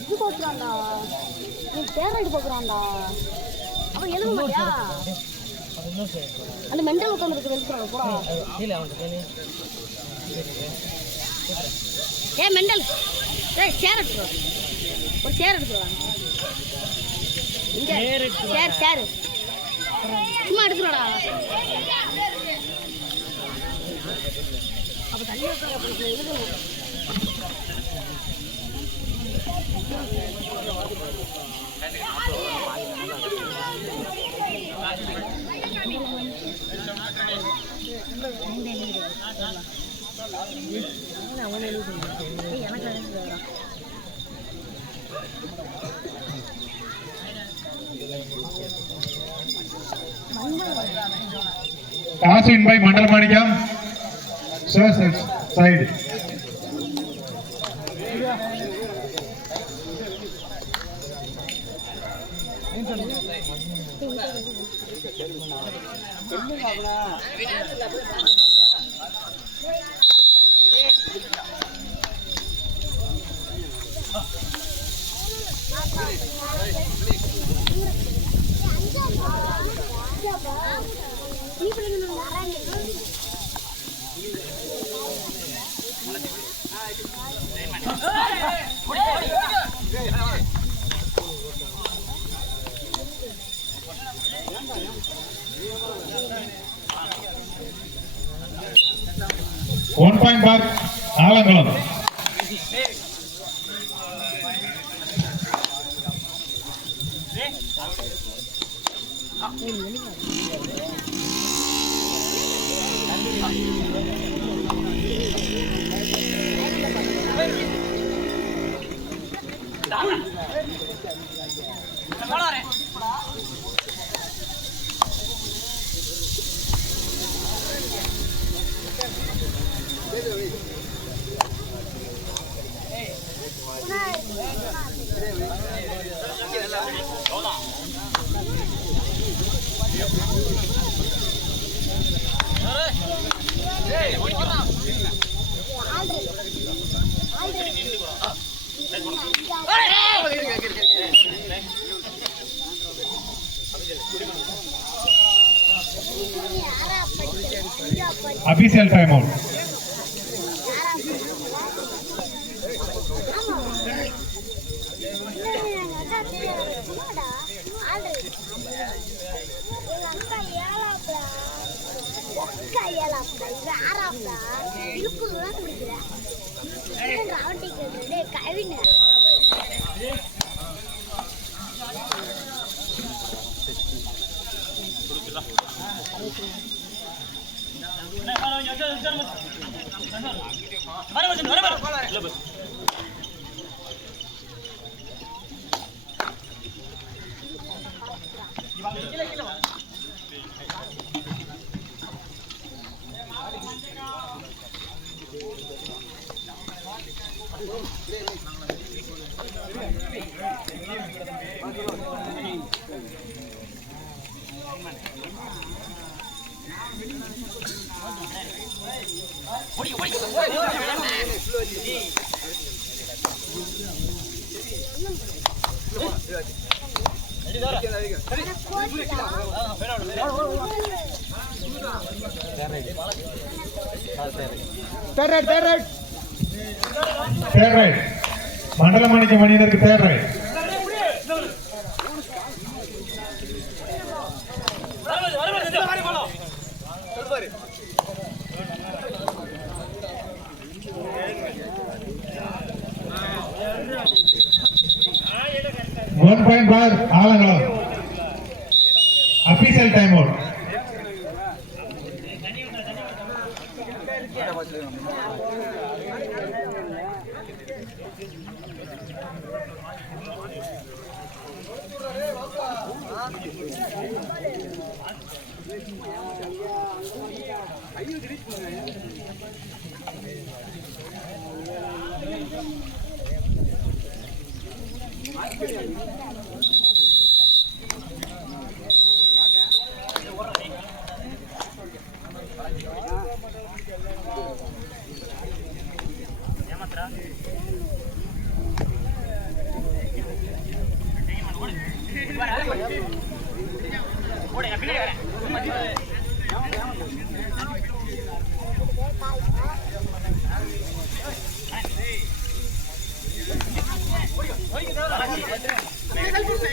இது போக்குறான்டா நீ பேரண்ட் போக்குறான்டா அப்புறம் எழுத மாட்டியா அந்த மெண்டல் உட்காந்துருக்கு எழுதுறாங்க போடா ஏ மெண்டல் ஏய் சேர் எடுத்துரு ஒரு சேர் எடுத்துருவாங்க இங்க சேர் சும்மா எடுத்துருவாடா அப்ப தண்ணி எழுதணும் Toss in by Mandal Manikam. Side. One point back, Alangalam. Official timeout. Third right. Mandala Manikam அணியினருக்கு third right. One point bar Alangalam. Official timeout.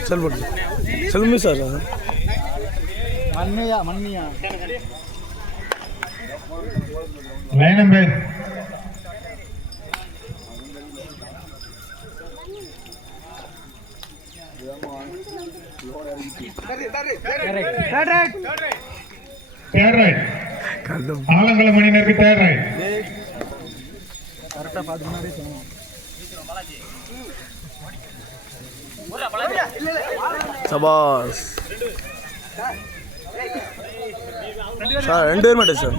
चल बोल चल मिस आ रहा मन्निया line number third right Alangulam அணியினருக்கு தேர்ட் ரைட். கரெக்டா பார்த்து முன்னாடி சொன்னோம். சபாஸ் சார் 2 பேர் மட்டும் சார்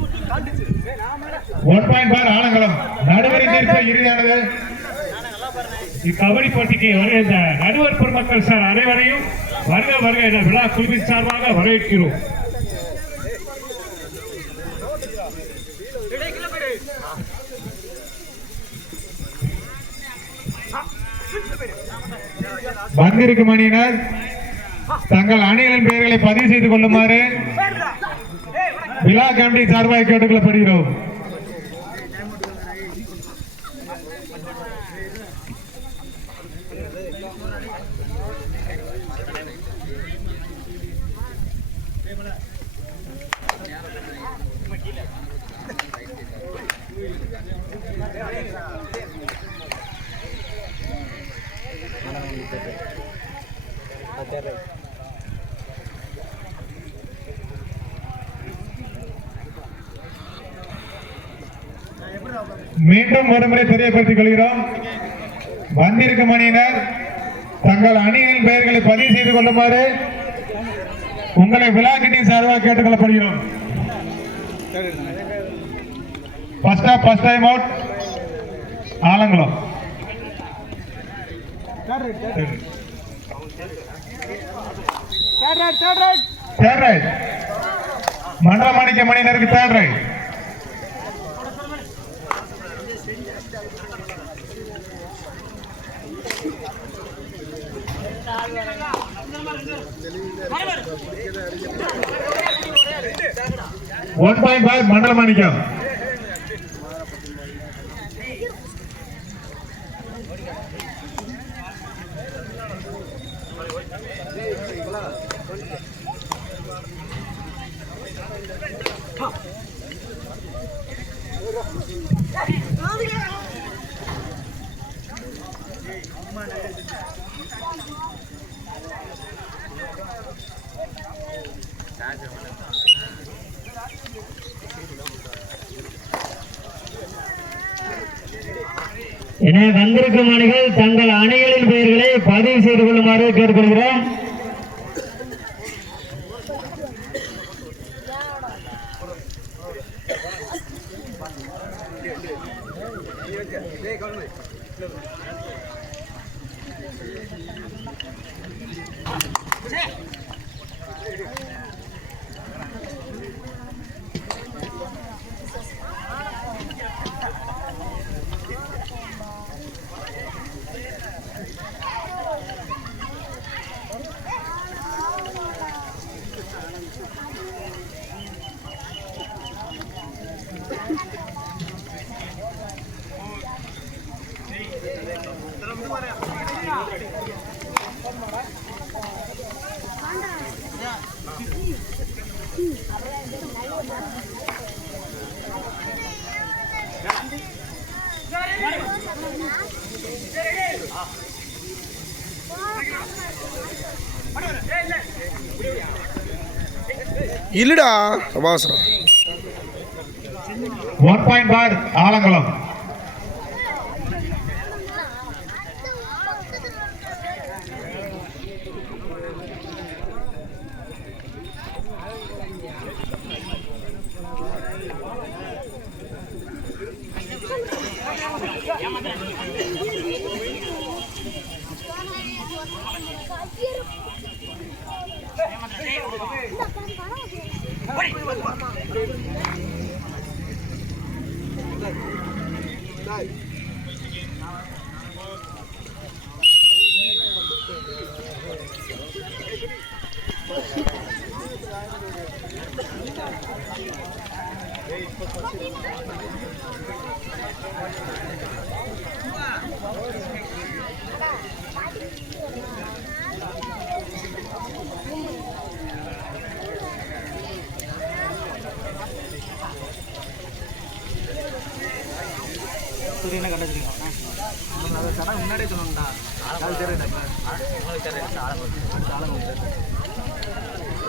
1 பாயிண்ட் பார் ஆலங்குளம். நடுவரின் தீர்ப்பு இறுதியானது. இக்கபடி போட்டிக்கு வருகின்ற நடுவர் பெருமக்கள் சார் அனைவரையும் வருக வருக என விழா குழுவின் சார்பாக வரவேற்கிறோம். வந்திருக்கும் அணியினர் தங்கள் அணிகளின் பெயர்களை பதிவு செய்து கொள்ளுமாறு விழா கமிட்டி சார்பாக கேட்டுக்கொள்ளப்படுகிறோம். மீண்டும் ஒருமுறை தெரியப்படுத்திக் கொள்கிறோம். வந்திருக்கும் அணியினர் தங்கள் அணியின் பெயர்களை பதிவு செய்து கொள்ளுமாறு உங்களை விழா கமிட்டி சார்பாக கேட்டுக்கொள்ளப்படுகிறோம். First time out Alangulam. Third right Mandalamanickam அணியினருக்கு தேர்ட் ரைட். ஒன் பாயிண்ட் பாய் மண்டலமாணிக்கம். என வந்திருக்கும் அணிகள் தங்கள் அணிகளின் பெயர்களை பதிவு செய்து கொள்ளுமாறு கேட்டுக்கொள்கிறோம். இல்லடா அவசரம். 1 பாயிண்ட் பார் ஆலங்குளம்.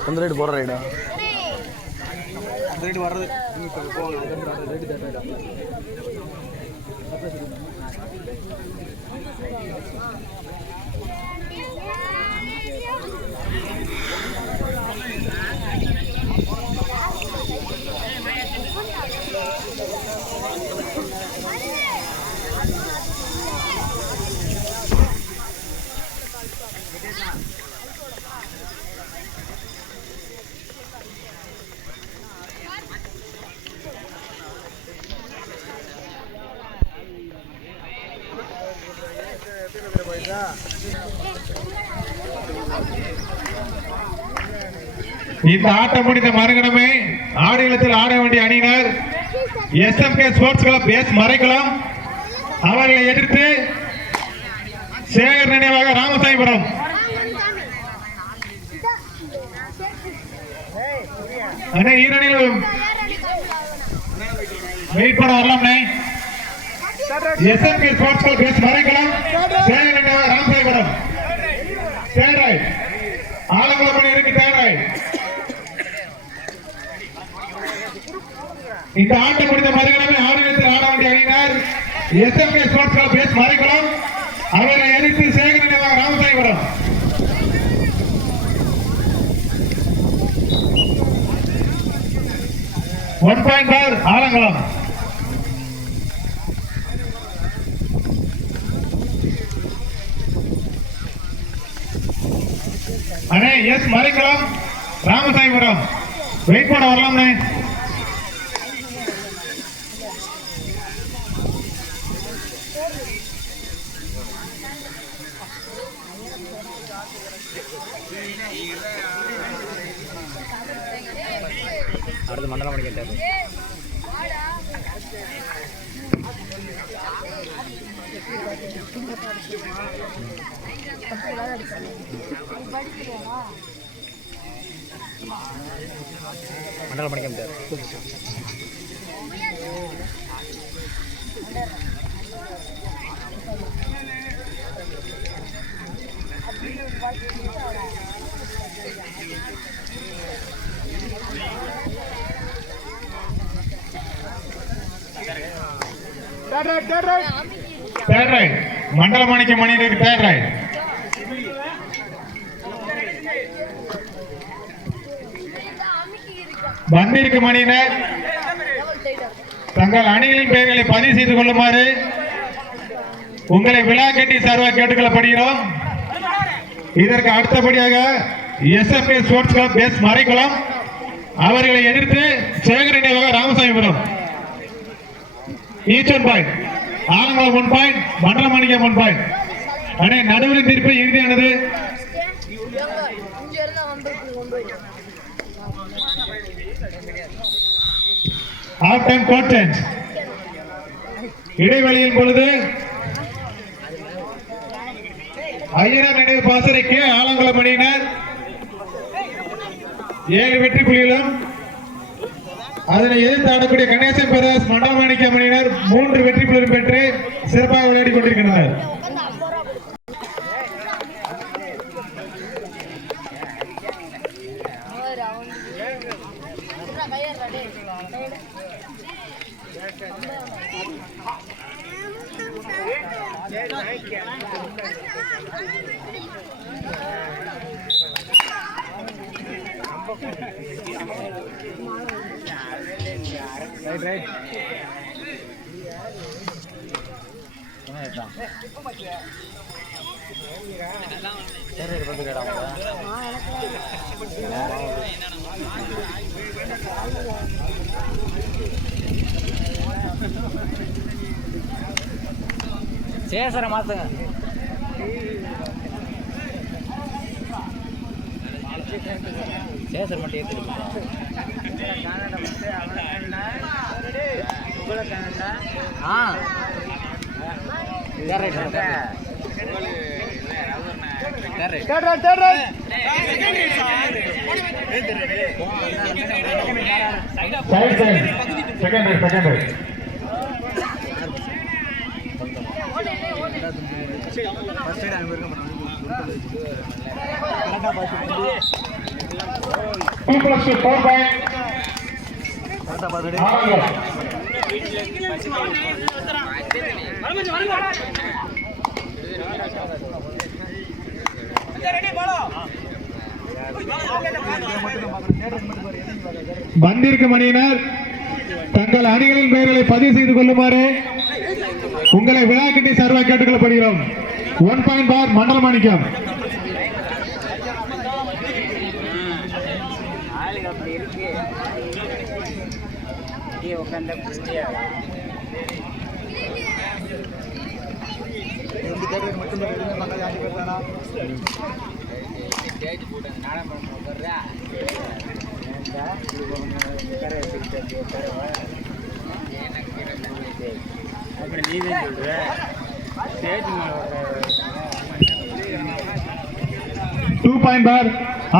அந்த ரைடு போகிற ரைடா ரைடு வர்றது இந்த ஆட்டம் முடிந்த மறுகணமே ஆடுகளத்தில் ஆட வேண்டிய அணியினர் SMK sports club S Maraikulam அவர்களை எதிர்த்து சேகர் நினைவாக ராமசாமிபுரம். ஈரணியில் வெயிட் பண்ண வரலாம். SMK sports club S Maraikulam Sekar நினைவாக ராமசாமிபுரம். தேர்ட் ஆலங்குளம் மணி இருக்கு. தேர்ட் இந்த ஆட்டம் முடிந்த மறுகணமே ஆடுகளத்தில் ஆட வேண்டிய அணியினர் SMK sports club S Maraikulam அவரை எதிர்த்து சேகர் நினைவாக Ramasamipuram. One point for Alangulam. அண்ணே எஸ் மறைக்குளம் ராமசாமிபுரம் வெயிட் பண்ண வரலாம். அடுத்து மண்டலம் படிக்கிட்டாரு. மண்டலம் படிக்கிட்டாரு. தேர்ட் ரைட் மண்டலமாணிக்க மணிக்கு தேர்ட் ரைட். வந்திருக்கும் மணியினர் தங்கள் அணிகளின் பெயர்களை பதிவு செய்து கொள்ளுமாறு உங்களை விழா கட்டி சார்பாக கேட்டுக்கொள்ளப்படுகிறோம். இதற்கு அடுத்தபடியாக SMK sports club S Maraikulam அவர்களை எதிர்த்து சேகர் நினைவாக Ramasamipuram. Each 1 point. Alangulam 1 point, Mandalamanickam 1 point. அண்ணே நடுவரின் தீர்ப்பு இறுதியானது. Half time court change. இடைவெளியின் பொழுது ஐயனார் நினைவு பாசறைக்கு ஆலங்குளம் அணியினர் 7 வெற்றி புள்ளிகளும் அதனை எதிர்த்து ஆடக்கூடிய கணேசன் பெராஸ் மண்டலமாணிக்கம் அணியினர் 3 வெற்றி புள்ளிகளும் பெற்று சிறப்பாக விளையாடி கொண்டிருக்கின்றனர். ரைட் சேசரை மாத்துங்க. சேசர் மட்டும் ஏற்றுட்டு 4 point. வந்திருக்கும் அணியினர் தங்கள் அணிகளின் பெயர்களை பதிவு செய்து கொள்ளுமாறு உங்களை விழாக்கட்டி சார்பாக கேட்டுக்கொள்ளப்படுகிறோம். 1 பாயிண்ட் பார் மண்டல மாணிக்கம். Two point for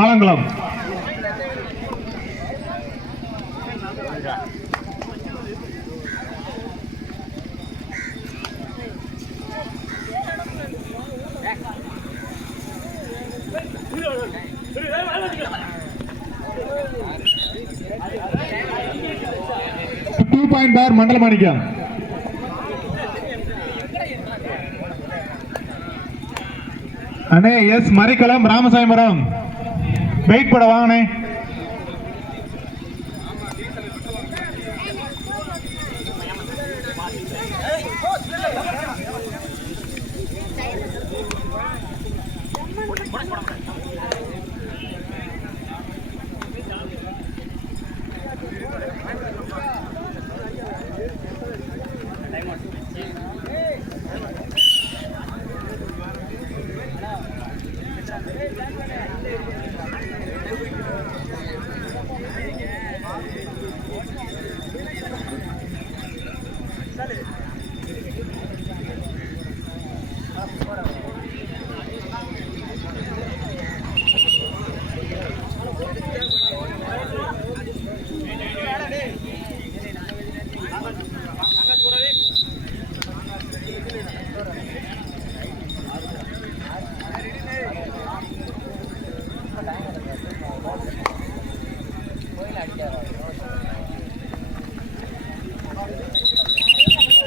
Alangulam. Point for மண்டல மாணிக்கம். அண்ணே எஸ் மரிக்குளம் ராமசாமிபுரம் வெயிட் பட வாங்கண்ணே.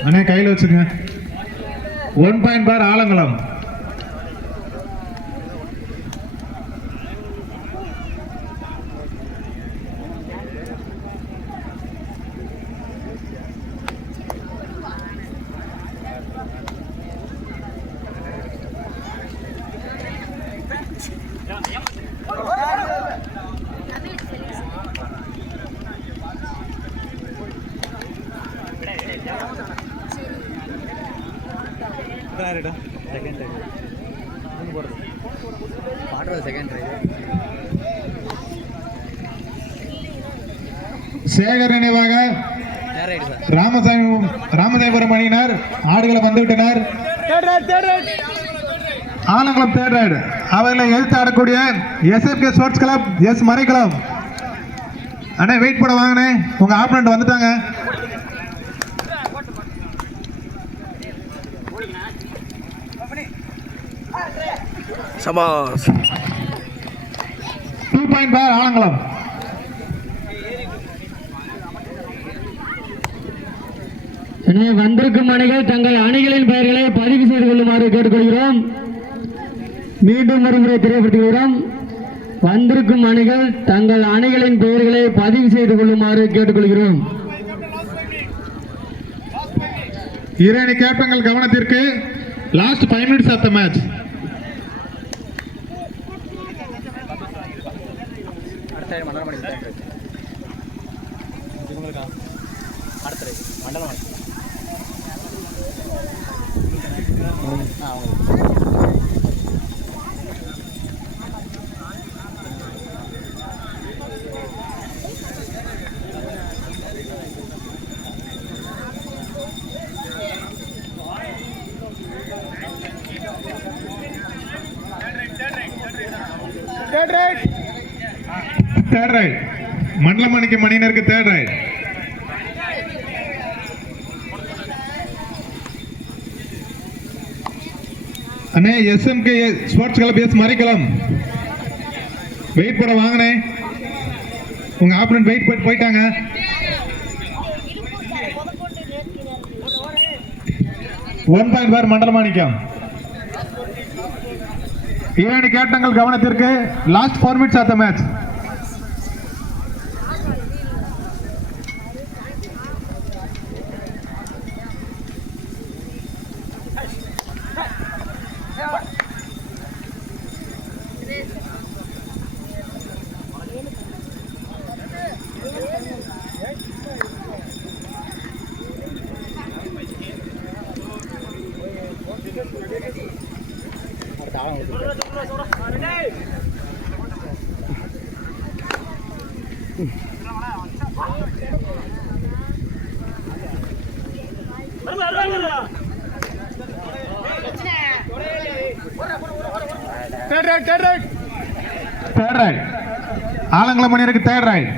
அண்ணே கையில் வச்சுங்க. 1 பாயிண்ட் பார் ஆலங்குளம். சேகர் நினைவாக ராமசாமிபுரம் அணியினர் ஆடுகளை வந்துவிட்டனர். ஆலங்குளம் தேர்ட் ரைடு அவர்களை எழுத்து ஆடக்கூடிய SFK ஸ்போர்ட்ஸ் கிளப் எஸ் மரிக்குளம். அண்ணே வெயிட் போட வாங்கண்ணே, உங்க ஆப்பனண்ட் வந்துட்டாங்க. சபாஸ். 2 பாயிண்ட் பார் ஆலங்குளம். வந்திருக்கும் அணிகள் தங்கள் அணிகளின் பெயர்களை பதிவு செய்து கொள்ளுமாறு கேட்டுக்கொள்கிறோம். மீண்டும் ஒருமுறை தெரியப்படுத்துகிறோம். வந்திருக்கும் அணிகள் தங்கள் அணிகளின் பெயர்களை பதிவு செய்து கொள்ளுமாறு கேட்டுக்கொள்கிறோம். இரு கேப்டன்கள் கவனத்திற்கு. Last 5 minutes of the match. Third right Mandalamanickam அணியினருக்கு தேர்ட் ரைட். அண்ணே எஸ்எம்கே ஸ்போர்ட்ஸ் கிளப் எஸ் மறைக்கலாம் வெயிட் பண்ண வாங்கண்ணே. உங்க ஆப்பனன்ட் வெயிட் போட்டு போயிட்டாங்க. One point for Mandalamanickam. இரண்டு கேப்டன்கள் கவனத்திற்கு. Last 4 minutes of the match. Third right. Alangulam மணியருக்கு third right.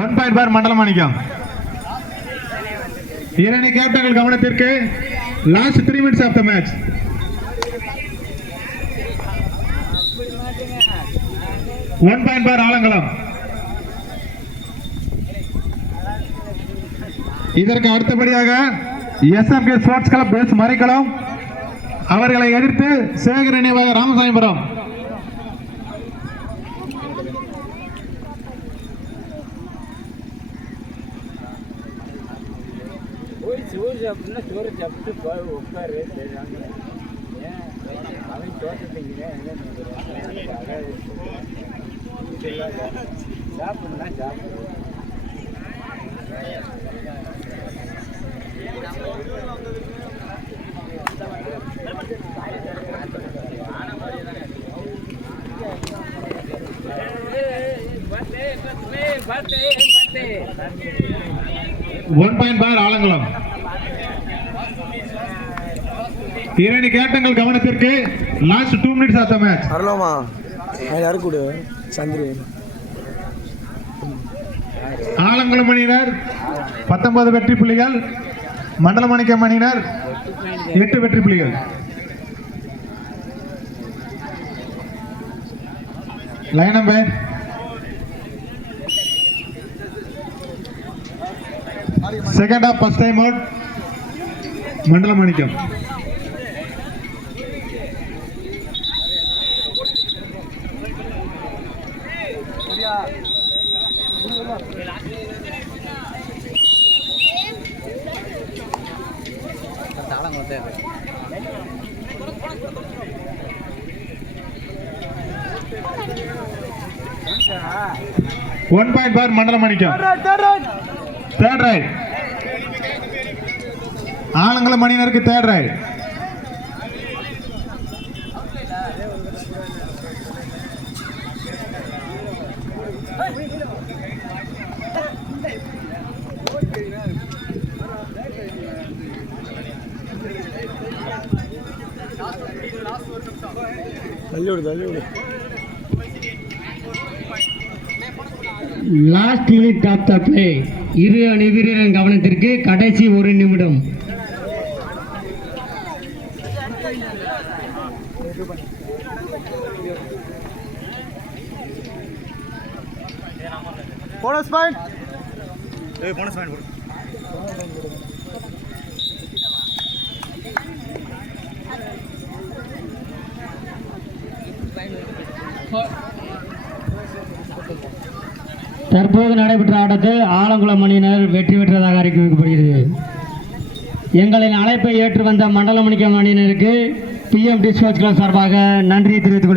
1 point for Mandalamanickam. இரண்டு கேப்டன்கள் கவனத்திற்கு. Last 3 minutes of the match. One point for Alangulam. இதற்கு அடுத்தபடியாக எஸ்எம்கே ஸ்போர்ட்ஸ் கிளப் எஸ் மறைக்கலாம் அவர்களை எதிர்த்து சேகர் நினைவாக ராமசாமிபுரம். அப்படின்னா சோறு சாப்பிட்டு உட்காரு அவன் தோட்டத்தீங்க சாப்பிடுனா சாப்பிடு. One point for Alangulam. இரண்டு கேப்டன்கள் கவனத்திற்கு. Last 2 minutes of the match. வரலாமா யாரு கூட சந்திரி. ஆலங்குளம் அணியினர் 19 வெற்றி புள்ளிகள். மண்டலமாணிக்கம் அணியினர் 8 வெற்றி புள்ளிகள். Line number second off first time out Mandalamanickam. One point for Mandalamanickam. Third right. Alangulam அணியினருக்கு third right. Last minute off the play. இரு அணி வீரரின் கவனத்திற்கு. கடைசி 1 நிமிடம். Bonus point. தற்போது நடைபெற்ற ஆட்டத்தில் ஆலங்குளம் அணியினர் வெற்றி பெற்றதாக அறிவிக்கப்படுகிறது. எங்களின் அழைப்பை ஏற்று வந்த மண்டலமாணிக்கம் அணியினருக்கு PMT ஸ்போர்ட்ஸ் கிளப் சார்பாக நன்றி தெரிவித்துக் கொள்கிறேன்.